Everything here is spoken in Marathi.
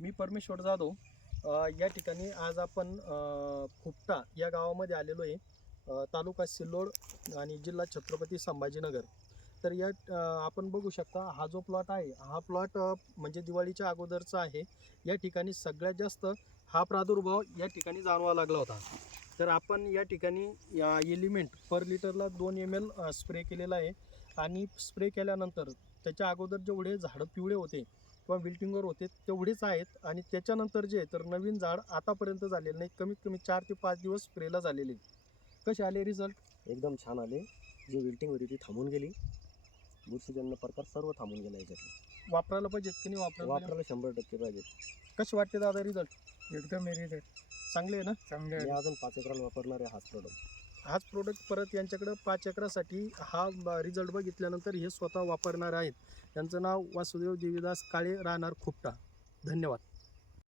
मी परमेश्वर जाधव. या ठिकाणी आज आपण अ, खुपटा या गावामध्ये आलेलो आहे. तालुका सिल्लोड आणि जिल्हा छत्रपती संभाजीनगर. तर या आपण बघू शकता हा जो प्लॉट आहे हा प्लॉट म्हणजे दिवाळीच्या अगोदरचा आहे. या ठिकाणी सगळ्यात जास्त हा प्रादुर्भाव या ठिकाणी जाणवा लागला होता. तर आपण या ठिकाणी या एलिमेंट पर लिटरला दोन एम एल स्प्रे केलेला आहे. आणि स्प्रे केल्यानंतर त्याच्या अगोदर जेवढे झाडं पिवळे होते किंवा विल्टिंगवर होते तेवढेच आहेत आणि त्याच्यानंतर जे तर नवीन झाड आतापर्यंत झालेलं नाही कमीत कमी चार ते पाच दिवस स्प्रेला झालेले. कसे आले रिझल्ट एकदम छान आले. जी विल्टिंग होती ती थांबून गेली. बुरशीजन्य प्रकार सर्व थांबून गेला याच्यात वापरायला पाहिजेत की नाही वापरायला? पाहिजे? वापरायला शंभर टक्के पाहिजे कसे वाटते दादा रिझल्ट एकदम मेरी चांगले आहे ना? चांगले अजून पाच एकराला वापरणार आहे हाच प्रोडक्ट हाच प्रोडक्ट परत यांच्याकडं पाच एकरासाठी हा रिझल्ट बघितल्यानंतर हे स्वतः वापरणार आहेत. त्यांचं नाव वासुदेव देवीदास काळे राहणार खुपटा. धन्यवाद.